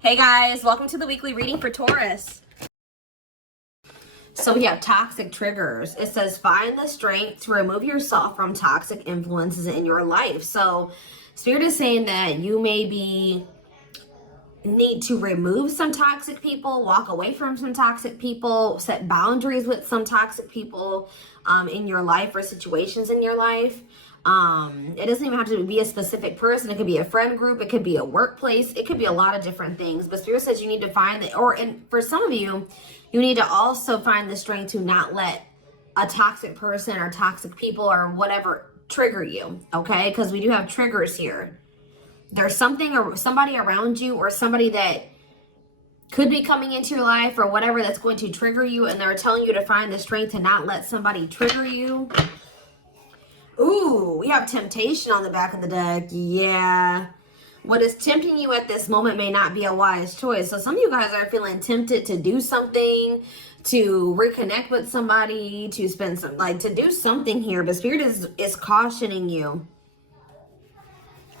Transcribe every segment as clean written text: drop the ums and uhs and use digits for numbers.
Hey guys, welcome to the weekly reading for Taurus. So we have toxic triggers. It says find the strength to remove yourself from toxic influences in your life. So Spirit is saying that you maybe need to remove some toxic people, walk away from some toxic people, set boundaries with some toxic people in your life or situations in your life. It doesn't even have to be a specific person. It could be a friend group. It could be a workplace. It could be a lot of different things. But Spirit says you need to find that, and for some of you, you need to also find the strength to not let a toxic person or toxic people or whatever trigger you. Okay, because we do have triggers here. There's something or somebody around you or somebody that could be coming into your life or whatever that's going to trigger you, and they're telling you to find the strength to not let somebody trigger you. Ooh, we have temptation on the back of the deck. Yeah. What is tempting you at this moment may not be a wise choice. So some of you guys are feeling tempted to do something, to reconnect with somebody, to spend some, to do something here. But Spirit is cautioning you.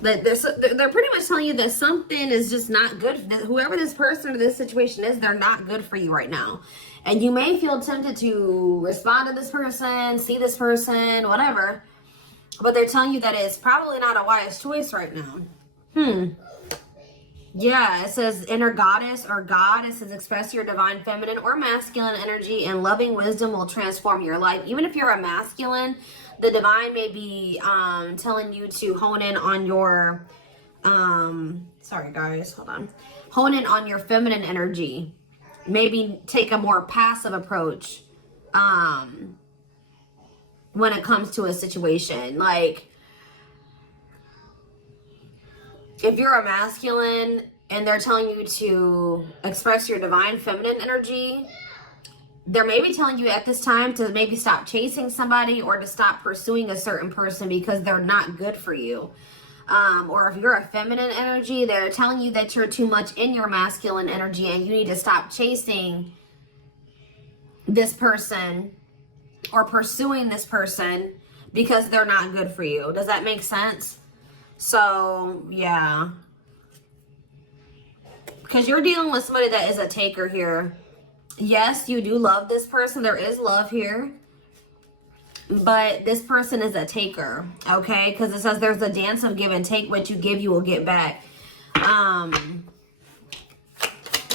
That they're pretty much telling you that something is just not good. That whoever this person or this situation is, they're not good for you right now. And you may feel tempted to respond to this person, see this person, whatever. But they're telling you that it's probably not a wise choice right now. Yeah, it says inner goddess or God. It says express your divine feminine or masculine energy, and loving wisdom will transform your life. Even if you're a masculine, the divine may be telling you to hone in on your, sorry guys, hold on. Hone in on your feminine energy. Maybe take a more passive approach when it comes to a situation. Like, if you're a masculine and they're telling you to express your divine feminine energy, they're maybe telling you at this time to maybe stop chasing somebody or to stop pursuing a certain person because they're not good for you. Or if you're a feminine energy, they're telling you that you're too much in your masculine energy and you need to stop chasing this person or pursuing this person because they're not good for you. Does that make sense? So, yeah. Because you're dealing with somebody that is a taker here. Yes, you do love this person. There is love here. But this person is a taker, okay? Because it says there's a dance of give and take. What you give, you will get back.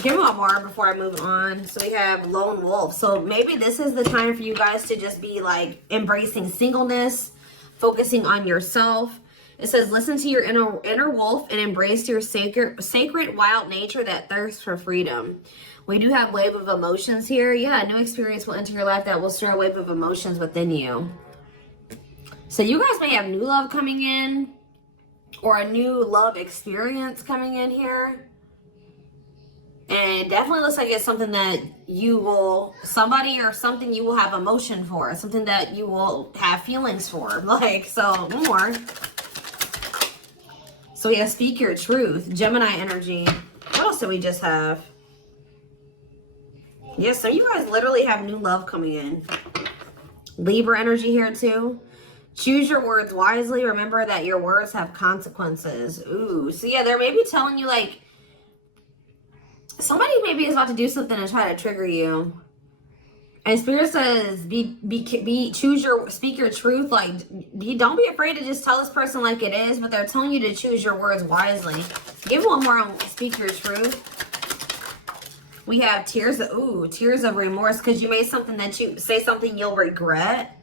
Give me one more before I move on. So we have lone wolf. So maybe this is the time for you guys to just be like embracing singleness, focusing on yourself. It says, listen to your inner wolf and embrace your sacred wild nature that thirsts for freedom. We do have wave of emotions here. Yeah, a new experience will enter your life that will stir a wave of emotions within you. So you guys may have new love coming in or a new love experience coming in here. And it definitely looks like it's something that you will, somebody or something you will have emotion for. Something that you will have feelings for. Like, so more. So we have speak your truth, Gemini energy. What else did we just have? Yes, so you guys literally have new love coming in. Libra energy here too. Choose your words wisely. Remember that your words have consequences. Ooh, so yeah, they're maybe telling you like, somebody maybe is about to do something and try to trigger you. And Spirit says, speak your truth. Like, don't be afraid to just tell this person like it is, but they're telling you to choose your words wisely. Give one more on speak your truth. We have tears of remorse because you made something that you say something you'll regret.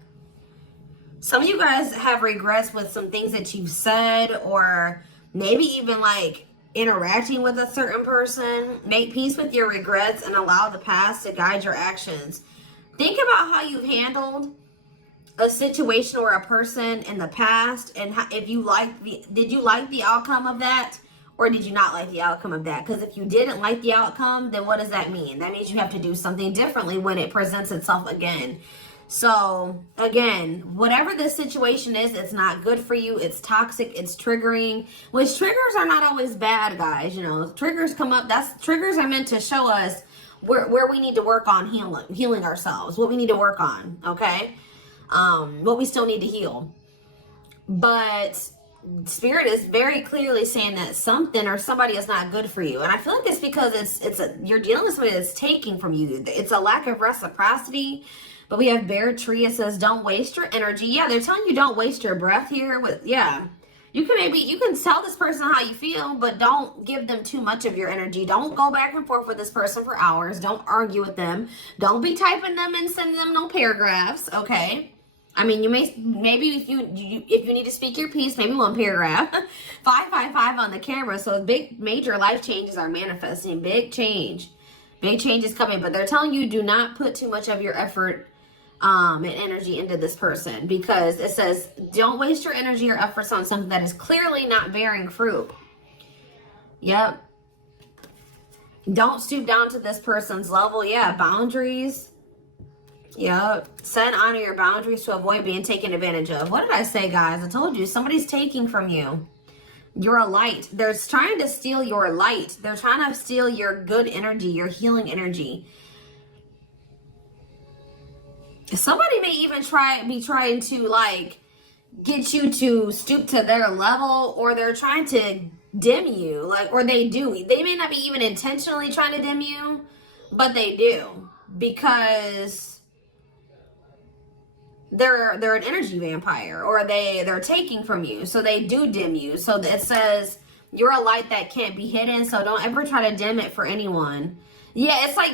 Some of you guys have regrets with some things that you've said, or maybe even like interacting with a certain person. Make peace with your regrets and allow the past to guide your actions. Think about how you've handled a situation or a person in the past, and how, if you did you like the outcome of that, or did you not like the outcome of that? Because if you didn't like the outcome, then what does that mean? That means you have to do something differently when it presents itself again. So again, whatever this situation is, it's not good for you. It's toxic. It's triggering. Which triggers are not always bad, guys. You know, triggers come up. Triggers are meant to show us where we need to work on healing ourselves, what we need to work on, okay? What we still need to heal. But Spirit is very clearly saying that something or somebody is not good for you. And I feel like it's because you're dealing with somebody that's taking from you. It's a lack of reciprocity. But we have Bear Tree. It says, don't waste your energy. Yeah, they're telling you don't waste your breath here. Yeah. You can tell this person how you feel, but don't give them too much of your energy. Don't go back and forth with this person for hours. Don't argue with them. Don't be typing them and sending them no paragraphs, okay? I mean, maybe if you need to speak your piece, maybe one paragraph. 555 on the camera. So major life changes are manifesting. Big change is coming. But they're telling you do not put too much of your effort and energy into this person, because it says don't waste your energy or efforts on something that is clearly not bearing fruit. Yep. Don't stoop down to this person's level. Yeah, boundaries. Yep. Set and honor your boundaries to avoid being taken advantage of. What did I say, guys? I told you somebody's taking from you. You're a light. They're trying to steal your light. They're trying to steal your good energy, your healing energy. Somebody may even be trying to like get you to stoop to their level, or they're trying to dim you, or they do. They may not be even intentionally trying to dim you, but they do, because they're an energy vampire, or they're taking from you, so they do dim you. So it says you're a light that can't be hidden, so don't ever try to dim it for anyone. Yeah, it's like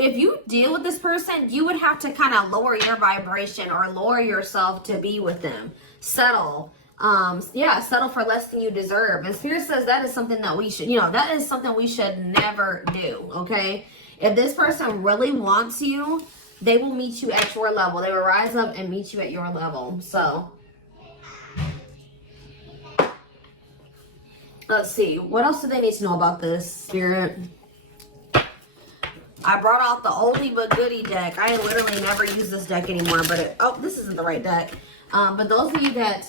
if you deal with this person, you would have to kind of lower your vibration or lower yourself to be with them. Settle. Settle for less than you deserve. And Spirit says that is something that we should, that is something we should never do, okay? If this person really wants you, they will meet you at your level. They will rise up and meet you at your level. So, let's see. What else do they need to know about this, Spirit? I brought out the oldie but goodie deck. I literally never use this deck anymore, but this isn't the right deck. But those of you that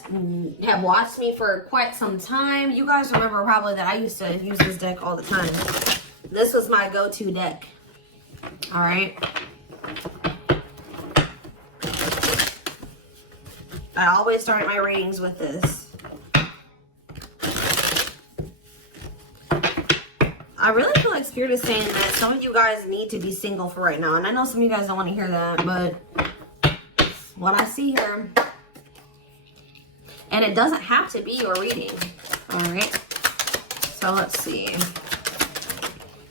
have watched me for quite some time, you guys remember probably that I used to use this deck all the time. This was my go-to deck. All right. I always start my readings with this. I really feel like Spirit is saying that some of you guys need to be single for right now. And I know some of you guys don't want to hear that, but what I see here. And it doesn't have to be your reading. All right. So let's see.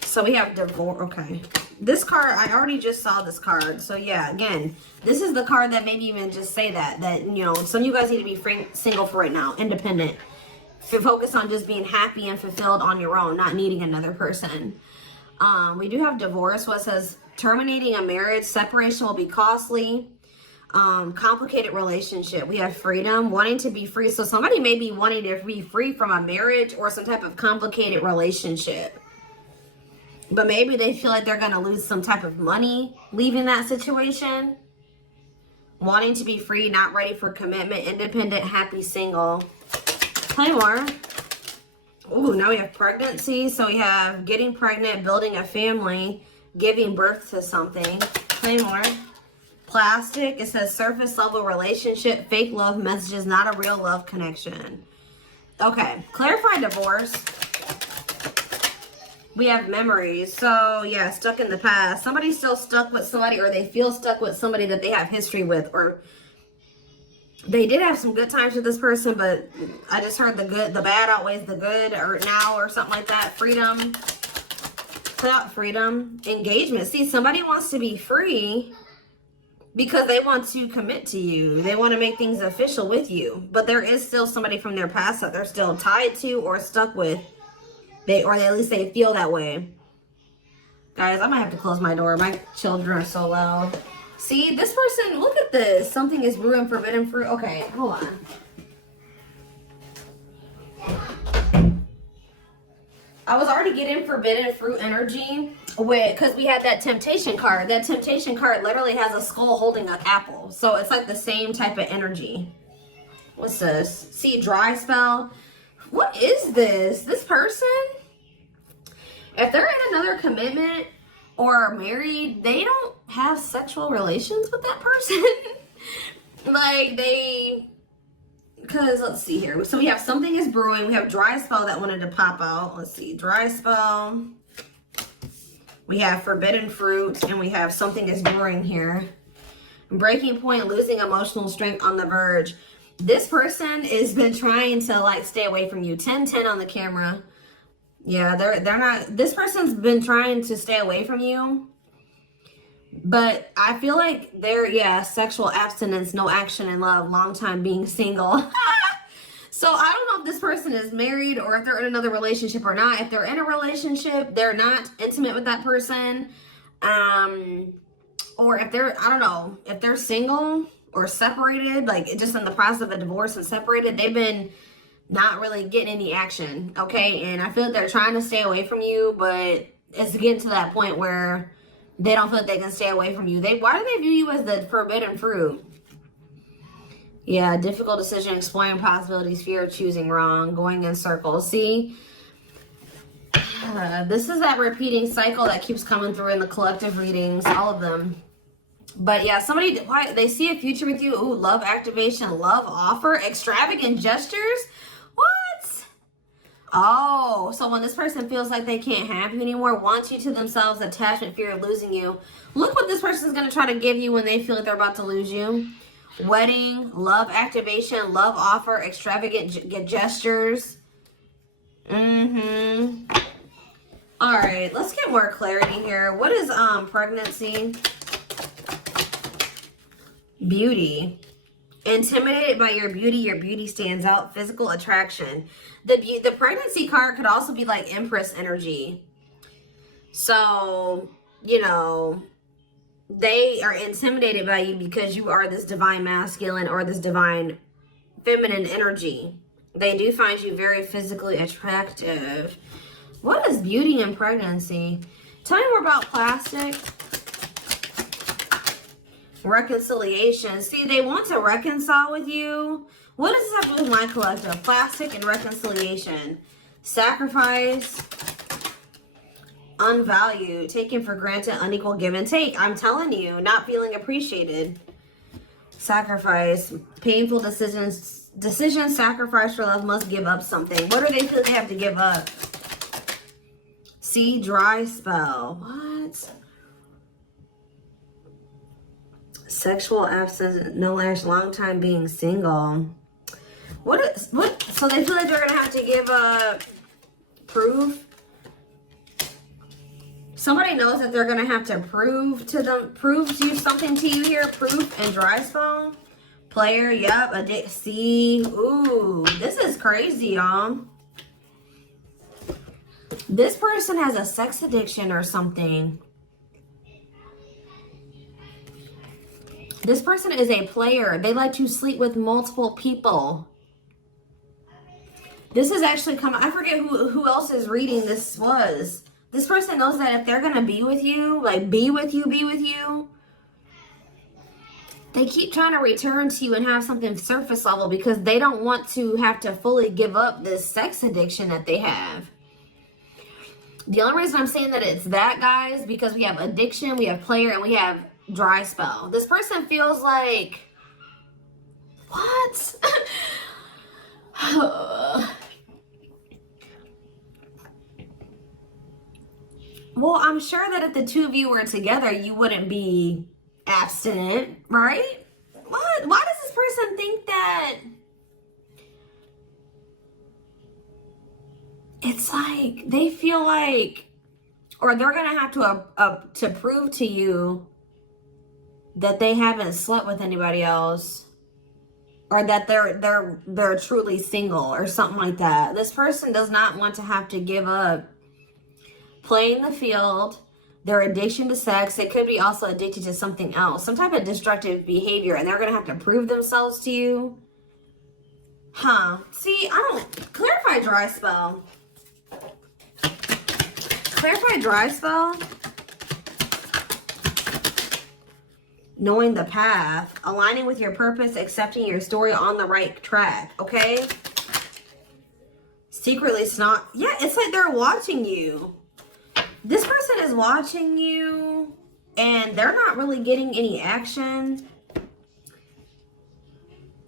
So we have divorce. Okay. This card, I already just saw this card. So yeah, again, this is the card that maybe even just say that some of you guys need to be single for right now, independent. Focus on just being happy and fulfilled on your own, not needing another person. We do have divorce. What says terminating a marriage, separation will be costly. Complicated relationship. We have freedom, wanting to be free. So somebody may be wanting to be free from a marriage or some type of complicated relationship. But maybe they feel like they're going to lose some type of money leaving that situation. Wanting to be free, not ready for commitment, independent, happy, single. Play more. Ooh, now we have pregnancy. So we have getting pregnant, building a family, giving birth to something. Play more. Plastic. It says surface level relationship, fake love messages, not a real love connection. Okay. Clarify divorce. We have memories. So yeah, stuck in the past. Somebody's still stuck with somebody, or they feel stuck with somebody that they have history with, or they did have some good times with this person, but I just heard the bad outweighs the good, or now, or something like that. Freedom. Freedom. Engagement. See, somebody wants to be free because they want to commit to you. They want to make things official with you. But there is still somebody from their past that they're still tied to or stuck with. Or at least they feel that way. Guys, I might have to close my door. My children are so loud. See, this person, look at this. Something is brewing forbidden fruit. Okay, hold on. I was already getting forbidden fruit energy because we had that temptation card. That temptation card literally has a skull holding an apple. So it's like the same type of energy. What's this? See, dry spell. What is this? This person, if they're in another commitment or married, they don't have sexual relations with that person. Like, they because let's see here. So we have something is brewing. We have dry spell that wanted to pop out. Let's see, dry spell. We have forbidden fruit, and we have something is brewing here. Breaking point, losing emotional strength, on the verge. This person has been trying to like stay away from you. 10-10 on the camera. Yeah, they're not. This person's been trying to stay away from you. But I feel like they're, sexual abstinence, no action in love, long time being single. So I don't know if this person is married or if they're in another relationship or not. If they're in a relationship, they're not intimate with that person. Or if they're, I don't know, if they're single or separated, like just in the process of a divorce and separated, they've been not really getting any action, okay? And I feel like they're trying to stay away from you, but it's getting to that point where they don't feel like they can stay away from you. Why do they view you as the forbidden fruit? Yeah, difficult decision, exploring possibilities, fear of choosing wrong, going in circles. See, this is that repeating cycle that keeps coming through in the collective readings, all of them. But yeah, they see a future with you. Ooh, love activation, love offer, extravagant gestures. What? Oh, so when this person feels like they can't have you anymore, wants you to themselves, attachment, fear of losing you. Look what this person is going to try to give you when they feel like they're about to lose you. Wedding, love activation, love offer, extravagant gestures. All right, let's get more clarity here. What is pregnancy? Beauty. Intimidated by your beauty stands out. Physical attraction. The pregnancy card could also be like Empress energy. So, you know, they are intimidated by you because you are this divine masculine or this divine feminine energy. They do find you very physically attractive. What is beauty in pregnancy? Tell me more about plastic. Reconciliation. See, they want to reconcile with you. What does this have to do with my collective? Plastic and reconciliation. Sacrifice. Unvalued. Taken for granted. Unequal give and take. I'm telling you, not feeling appreciated. Sacrifice. Painful decisions. Sacrifice for love. Must give up something. What do they feel they have to give up? See, dry spell. What? Sexual absence, no action, long time being single. What? So they feel like they're gonna have to give proof. Somebody knows that they're gonna have to prove you something to you here. Proof and dry spell. Player, yep. See, ooh, this is crazy, y'all. This person has a sex addiction or something. This person is a player. They like to sleep with multiple people. This is actually coming. I forget who else is reading this was. This person knows that if they're going to be with you, like be with you, they keep trying to return to you and have something surface level because they don't want to have to fully give up this sex addiction that they have. The only reason I'm saying that it's that, guys, because we have addiction, we have player, and we have dry spell. This person feels like, what? Well, I'm sure that if the two of you were together, you wouldn't be abstinent, right? What? Why does this person think that? It's like they feel like, or they're gonna have to prove to you that they haven't slept with anybody else, or that they're truly single or something like that. This person does not want to have to give up playing the field, their addiction to sex. They could be also addicted to something else, some type of destructive behavior, and they're gonna have to prove themselves to you. See, I don't clarify dry spell. Clarify dry spell. Knowing the path, aligning with your purpose, accepting your story, on the right track, okay? Secretly snot. Yeah, it's like they're watching you. This person is watching you and they're not really getting any action.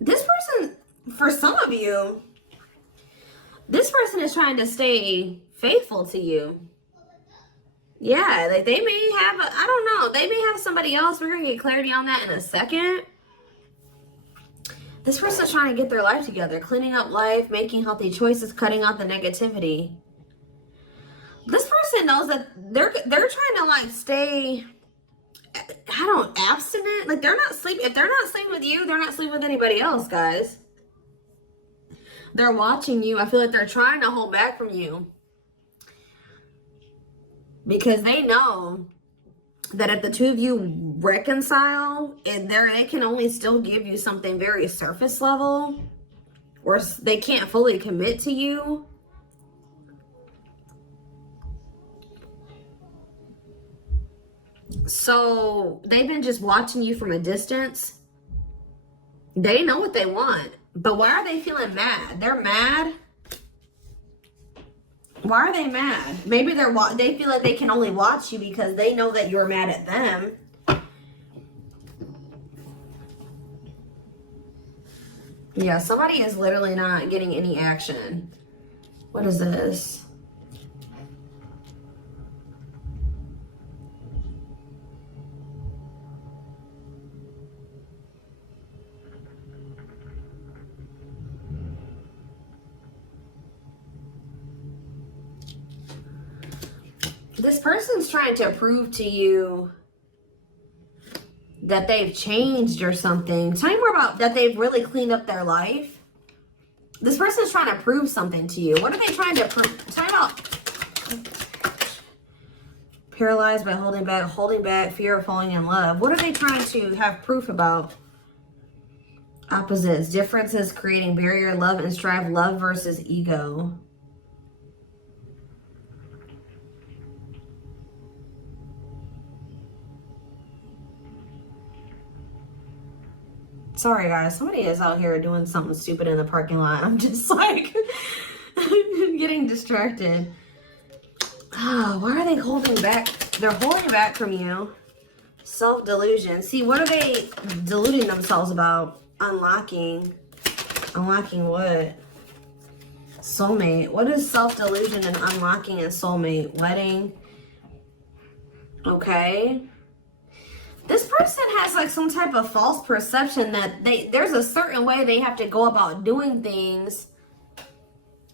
This person, for some of you, this person is trying to stay faithful to you. Yeah, like they may have, I don't know, they may have somebody else. We're going to get clarity on that in a second. This person's trying to get their life together, cleaning up life, making healthy choices, cutting out the negativity. This person knows that they're trying to like stay, abstinent. Like they're not sleeping. If they're not sleeping with you, they're not sleeping with anybody else, guys. They're watching you. I feel like they're trying to hold back from you. Because they know that if the two of you reconcile, and they can only still give you something very surface level, or they can't fully commit to you. So they've been just watching you from a distance. They know what they want, but why are they feeling mad? They're mad. Why are they mad? Maybe they feel like they can only watch you because they know that you're mad at them. Yeah, somebody is literally not getting any action. What is this? This person's trying to prove to you that they've changed or something. Tell me more about that. They've really cleaned up their life. This person's trying to prove something to you. What are they trying to prove? Tell me about paralyzed by holding back, fear of falling in love. What are they trying to have proof about? Opposites, differences, creating barrier, love and strive, love versus ego. Sorry, guys. Somebody is out here doing something stupid in the parking lot. I'm just like getting distracted. Oh, why are they holding back? They're holding back from you. Self-delusion. See, what are they deluding themselves about? Unlocking. Unlocking what? Soulmate. What is self-delusion and unlocking and soulmate? Wedding. Okay. This person has like some type of false perception that there's a certain way they have to go about doing things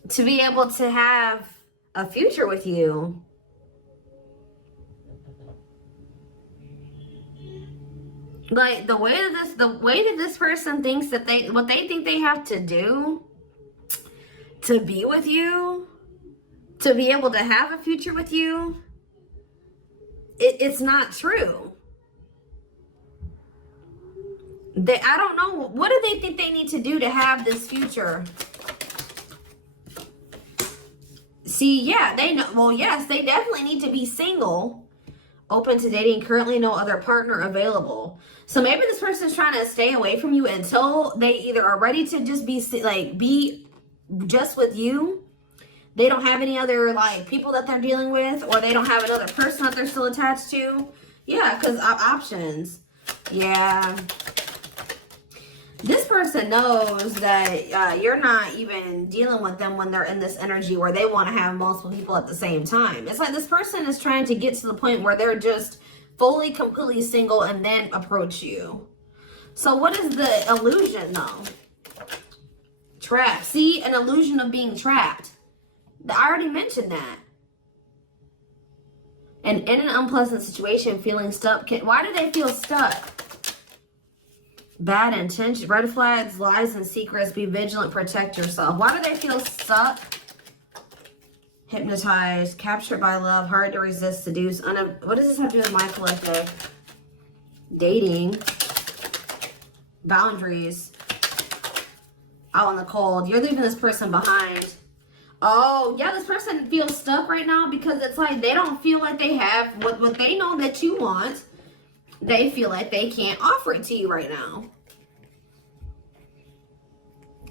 to be able to have a future with you. Like the way that this person thinks that what they think they have to do to be with you, to be able to have a future with you, it's not true. I don't know. What do they think they need to do to have this future? See, yeah, they know. Well, yes, they definitely need to be single, open to dating, currently no other partner available. So maybe this person's trying to stay away from you until they either are ready to just be just with you. They don't have any other like people that they're dealing with, or they don't have another person that they're still attached to. Yeah, because options. Yeah. This person knows that you're not even dealing with them when they're in this energy where they want to have multiple people at the same time. It's like this person is trying to get to the point where they're just fully, completely single and then approach you. So what is the illusion though? Trapped. See, an illusion of being trapped. I already mentioned that. And in an unpleasant situation, feeling stuck. Why do they feel stuck? Bad intention, red flags, lies and secrets, be vigilant, protect yourself. Why do they feel stuck? Hypnotized, captured by love, hard to resist, seduce. What does this have to do with my collective? Dating. Boundaries. Out in the cold. You're leaving this person behind. Oh, yeah, this person feels stuck right now because it's like they don't feel like they have what they know that you want. They feel like they can't offer it to you right now.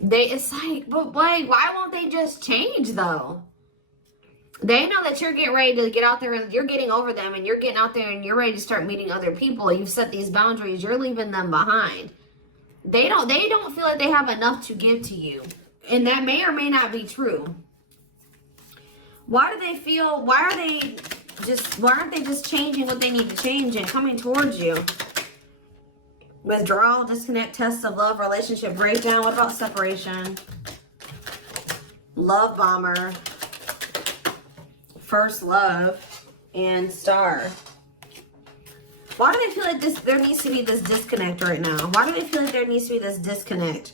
It's like, but like, why won't they just change though? They know that you're getting ready to get out there and you're getting over them and you're getting out there and you're ready to start meeting other people. You've set these boundaries. You're leaving them behind. They don't feel like they have enough to give to you. And that may or may not be true. Why do they feel, why aren't they just changing what they need to change and coming towards you? Withdrawal, disconnect, test of love, relationship breakdown. What about separation? Love bomber, first love, and star. Why do they feel like there needs to be this disconnect right now? Why do they feel like there needs to be this disconnect?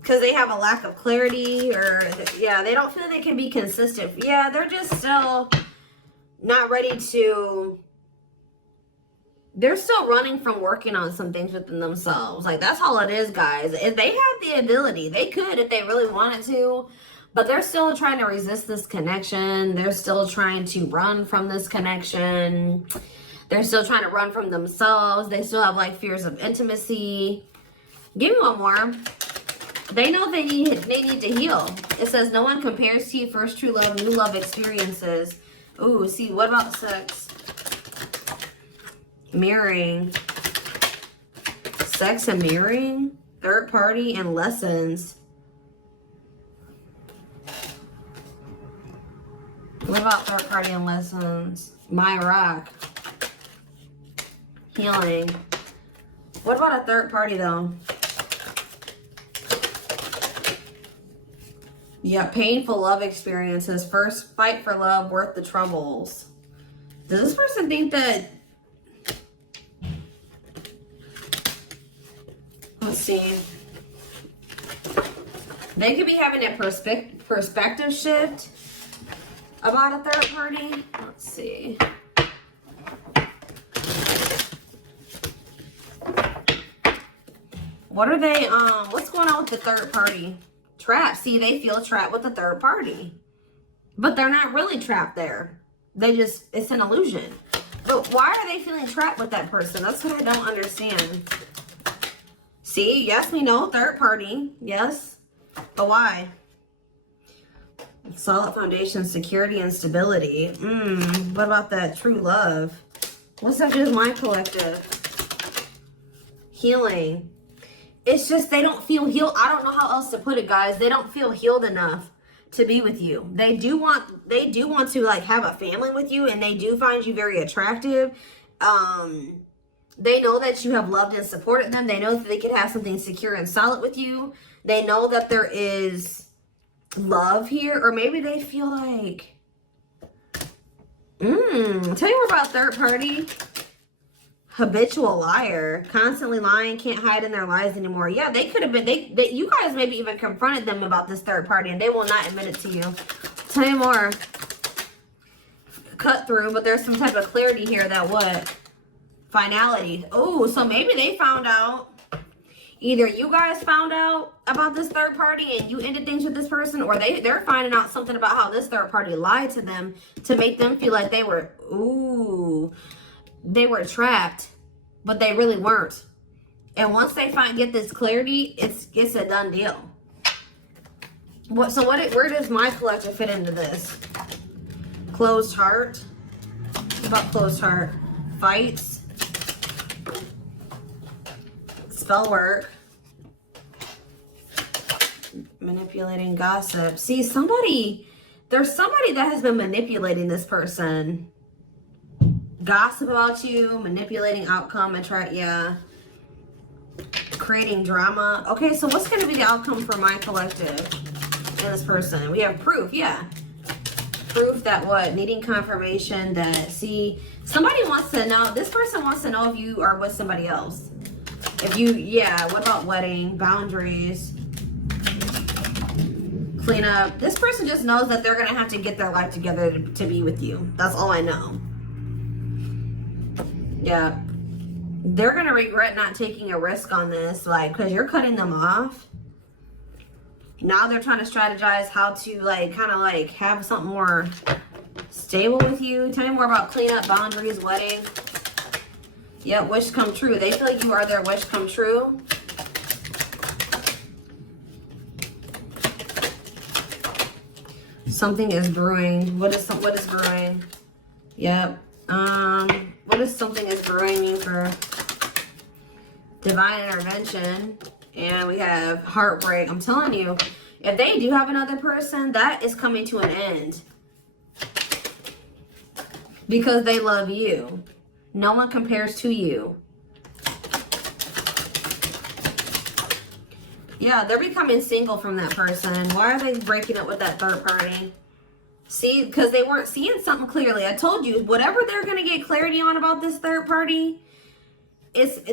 Because they have a lack of clarity, or yeah, they don't feel they can be consistent. Yeah, they're just still not ready to, they're still running from working on some things within themselves. Like, that's all it is, guys. If they have the ability, they could if they really wanted to, but they're still trying to resist this connection. They're still trying to run from this connection. They're still trying to run from themselves. They still have like fears of intimacy. Give me one more. They know they need to heal. It says no one compares to you, first true love, new love experiences. Ooh, see, what about sex? Mirroring. Sex and mirroring. Third party and lessons. What about third party and lessons? My rock. Healing. What about a third party though? Yeah, painful love experiences. First fight for love, worth the troubles. Does this person think that... Let's see. They could be having a perspective shift about a third party. Let's see. What are they, what's going on with the third party? Trapped. See, they feel trapped with the third party. But they're not really trapped there. They just, it's an illusion. But why are they feeling trapped with that person? That's what I don't understand. See, yes, we know, third party. Yes. But why? Solid foundation, security, and stability. What about that true love? What's up with my collective? Healing. It's just they don't feel healed. I don't know how else to put it, guys. They don't feel healed enough to be with you. They do want to like have a family with you, and they do find you very attractive. They know that you have loved and supported them. They know that they could have something secure and solid with you. They know that there is love here, or maybe they feel like tell you more about third party. Habitual liar, constantly lying, can't hide in their lies anymore. Yeah, they could have been, you guys maybe even confronted them about this third party and they will not admit it to you. Tell you more. Cut through, but there's some type of clarity here that what? Finality. Oh, so maybe they found out. Either you guys found out about this third party and you ended things with this person, or they're finding out something about how this third party lied to them to make them feel like they were, they were trapped, but they really weren't. And once they get this clarity, it's a done deal. Where does my collective fit into this? Closed heart. What about closed heart? Fights. Spell work. Manipulating, gossip. See, there's somebody that has been manipulating this person. Gossip about you, manipulating outcome, creating drama. Okay, so what's going to be the outcome for my collective and this person? We have proof, proof that what? Needing confirmation that, see, somebody wants to know, this person wants to know if you are with somebody else. If you, what about wedding, boundaries, clean up. This person just knows that they're going to have to get their life together to be with you. That's all I know. Yeah, they're going to regret not taking a risk on this, like, because you're cutting them off. Now they're trying to strategize how to, like, kind of, like, have something more stable with you. Tell me more about cleanup, boundaries, wedding. Yeah, wish come true. They feel you are their wish come true. Something is brewing. What is brewing? Yep. What does something is brewing mean for divine intervention And we have heartbreak. I'm telling you, if they do have another person, that is coming to an end. Because they love you. No one compares to you. Yeah, they're becoming single from that person. Why are they breaking up with that third party? See, because they weren't seeing something clearly. I told you, whatever they're going to get clarity on about this third party,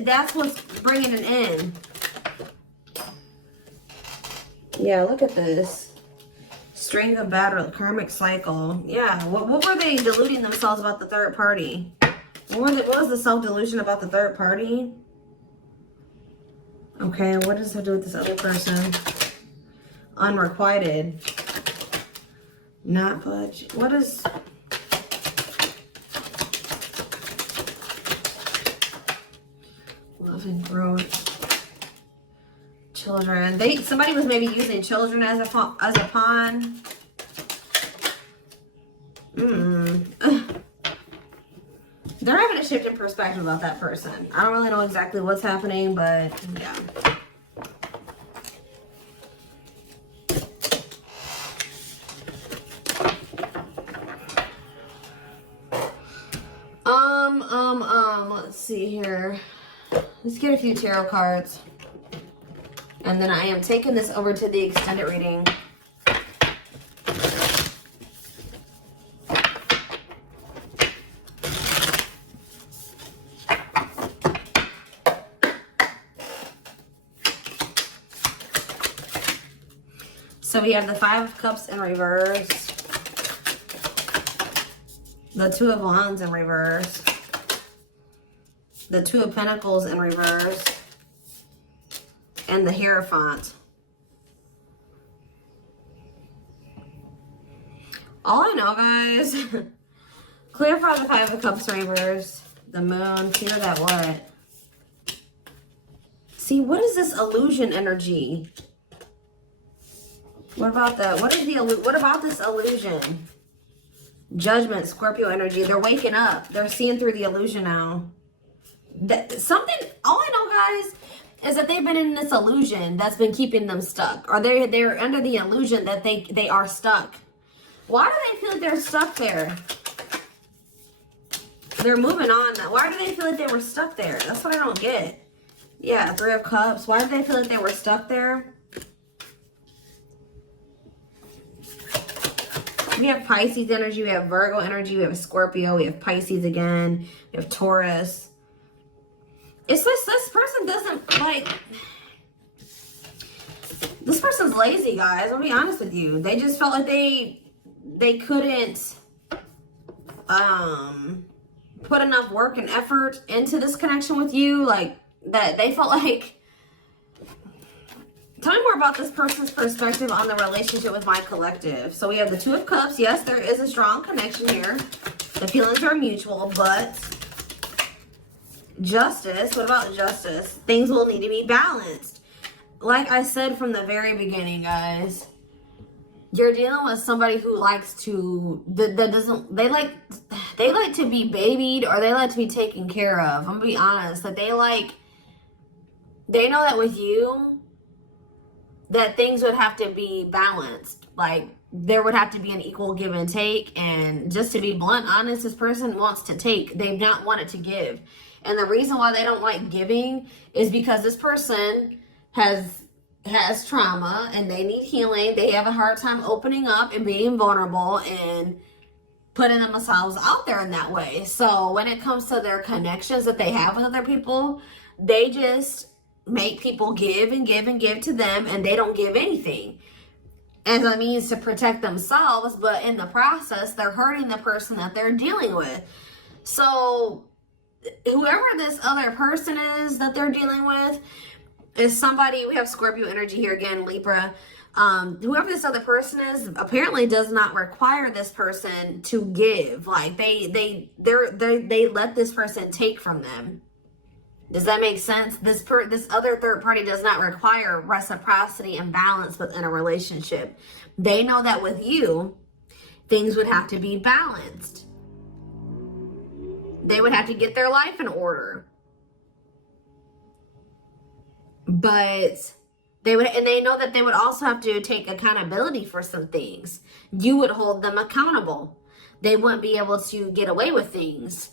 that's what's bringing an end. Yeah, look at this. String of battle, karmic cycle. Yeah, what were they deluding themselves about the third party? What was the self-delusion about the third party? Okay, what does it do with this other person? Unrequited. Not budge. What is... Love and growth. Children. Somebody was maybe using children as a pawn. They're having a shift in perspective about that person. I don't really know exactly what's happening, but yeah. Let's see here. Let's get a few tarot cards. And then I am taking this over to the extended reading. So we have the Five of Cups in reverse. The Two of Wands in reverse. The Two of Pentacles in reverse. And the Hierophant. All I know, guys, clarify the Five of Cups in reverse. The Moon, clear that what? See, what is this illusion energy? What about that? What about this illusion? Judgment, Scorpio energy. They're waking up. They're seeing through the illusion now. All I know, guys, is that they've been in this illusion that's been keeping them stuck. Or they're under the illusion that they are stuck. Why do they feel like they're stuck there? They're moving on now. Why do they feel like they were stuck there? That's what I don't get. Yeah, Three of Cups. Why do they feel like they were stuck there? We have Pisces energy, we have Virgo energy, we have Scorpio, we have Pisces again, we have Taurus. It's this person doesn't like... This person's lazy, guys. I'll be honest with you. They just felt like they couldn't put enough work and effort into this connection with you. Like, that they felt like... Tell me more about this person's perspective on the relationship with my collective. So we have the Two of Cups. Yes, there is a strong connection here. The feelings are mutual, but Justice. What about Justice? Things will need to be balanced. Like I said from the very beginning, guys, you're dealing with somebody who likes to they like to be babied, or they like to be taken care of. I'm gonna be honest, that they know that with you, that things would have to be balanced. Like, there would have to be an equal give and take. And just to be blunt, honest, this person wants to take. They've not wanted to give. And the reason why they don't like giving is because this person has trauma and they need healing. They have a hard time opening up and being vulnerable and putting themselves out there in that way. So when it comes to their connections that they have with other people, they just make people give and give and give to them, and they don't give anything as a means to protect themselves, but in the process they're hurting the person that they're dealing with. So whoever this other person is that they're dealing with is somebody, we have Scorpio energy here again, Libra. Whoever this other person is apparently does not require this person to give. Like, they let this person take from them. Does that make sense? This other third party does not require reciprocity and balance within a relationship. They know that with you, things would have to be balanced. They would have to get their life in order. But they would, and they know that they would also have to take accountability for some things. You would hold them accountable. They wouldn't be able to get away with things.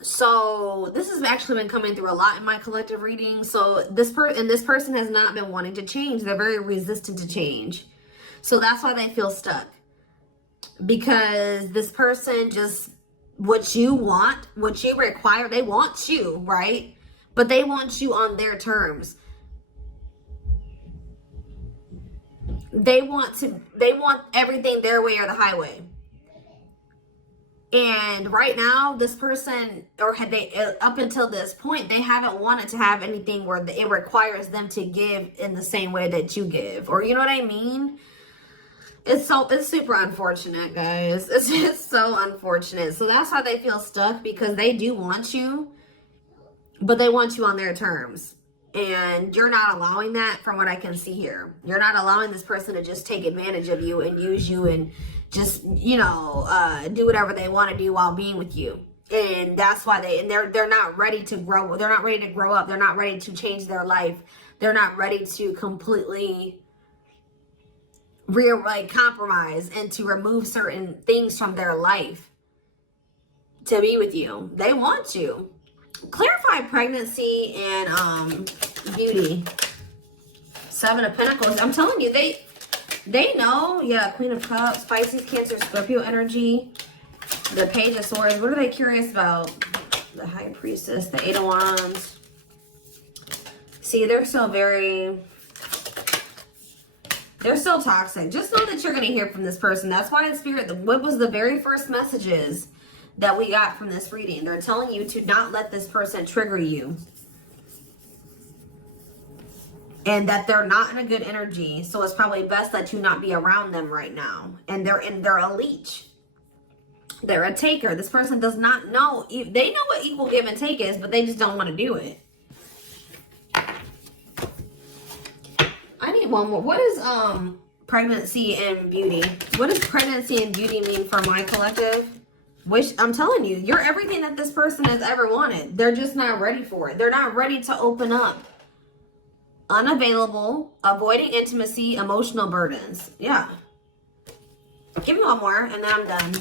So this has actually been coming through a lot in my collective reading. So this person has not been wanting to change. They're very resistant to change. So that's why they feel stuck. Because this person just, what you want, what you require, they want you, right? But they want you on their terms. They want everything their way or the highway. And right now, this person, or had they, up until this point, they haven't wanted to have anything where it requires them to give in the same way that you give. Or you know what I mean? It's super unfortunate, guys. It's just so unfortunate. So that's why they feel stuck, because they do want you, but they want you on their terms. And you're not allowing that, from what I can see here. You're not allowing this person to just take advantage of you and use you and just, you know, do whatever they want to do while being with you. And that's why they're not ready to grow. They're not ready to grow up. They're not ready to change their life. They're not ready to completely compromise and to remove certain things from their life to be with you. They want you. Clarify pregnancy and beauty. 7 of Pentacles. I'm telling you, they know. Yeah, Queen of Cups, Pisces, Cancer, Scorpio energy. The Page of Swords. What are they curious about? The High Priestess, the 8 of Wands. See, they're still toxic. Just know that you're going to hear from this person. That's why in Spirit, what was the very first messages that we got from this reading? They're telling you to not let this person trigger you. And that they're not in a good energy. So it's probably best that you not be around them right now. And they're a leech. They're a taker. This person does not know. They know what equal give and take is, but they just don't want to do it. I need one more. What is pregnancy and beauty? What does pregnancy and beauty mean for my collective? I'm telling you, you're everything that this person has ever wanted. They're just not ready for it. They're not ready to open up. Unavailable, avoiding intimacy, emotional burdens. Yeah. Give me one more and then I'm done.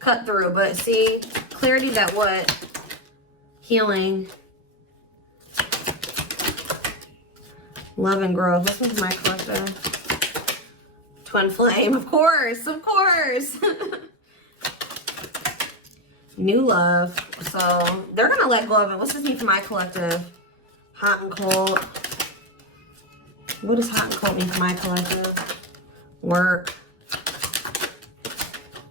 Cut through, but see, clarity that what? Healing. Love and growth. This one's my collective. Twin flame, of course, of course. New love. So they're gonna let go of it. What's this mean for my collective? Hot and cold. What does hot and cold mean for my collective? Work.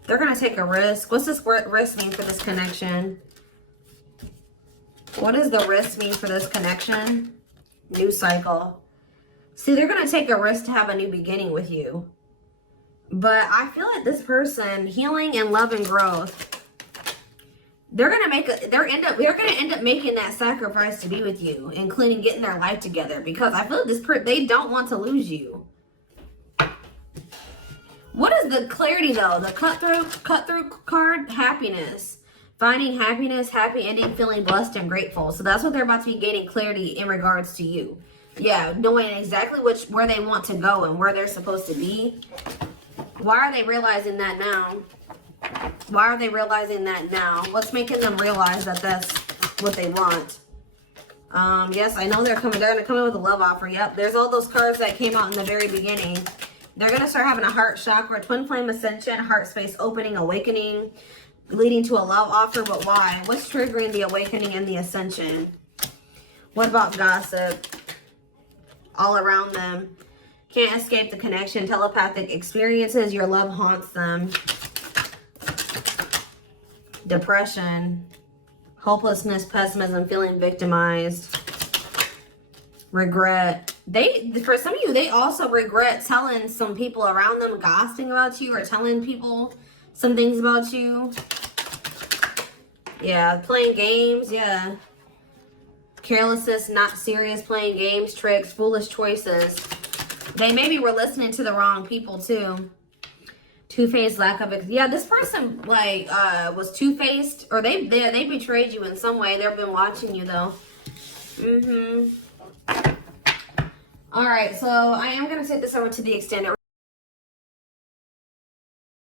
They're gonna take a risk. What's this risk mean for this connection? What does the risk mean for this connection? New cycle. See, they're going to take a risk to have a new beginning with you. But I feel like this person, healing and love and growth, they're going to end up making that sacrifice to be with you, including getting their life together, because I feel like they don't want to lose you. What is the clarity though? The cut through card, happiness. Finding happiness, happy ending, feeling blessed and grateful. So that's what they're about to be gaining clarity in regards to you. Yeah, knowing exactly where they want to go and where they're supposed to be. Why are they realizing that now? Why are they realizing that now? What's making them realize that that's what they want? Yes, I know they're coming. They're going to come in with a love offer. Yep, there's all those cards that came out in the very beginning. They're going to start having a heart chakra, twin flame ascension, heart space opening, awakening, leading to a love offer. But why? What's triggering the awakening and the ascension? What about gossip? All around them. Can't escape the connection. Telepathic experiences. Your love haunts them. Depression. Hopelessness, pessimism, feeling victimized. Regret. For some of you, they also regret telling some people around them, gossiping about you, or telling people some things about you. Yeah, playing games. Yeah. Carelessness, not serious, playing games, tricks, foolish choices. They maybe were listening to the wrong people too. Two-faced, lack of yeah. This person like was two-faced, or they betrayed you in some way. They've been watching you though. All right, so I am gonna take this over to the extended.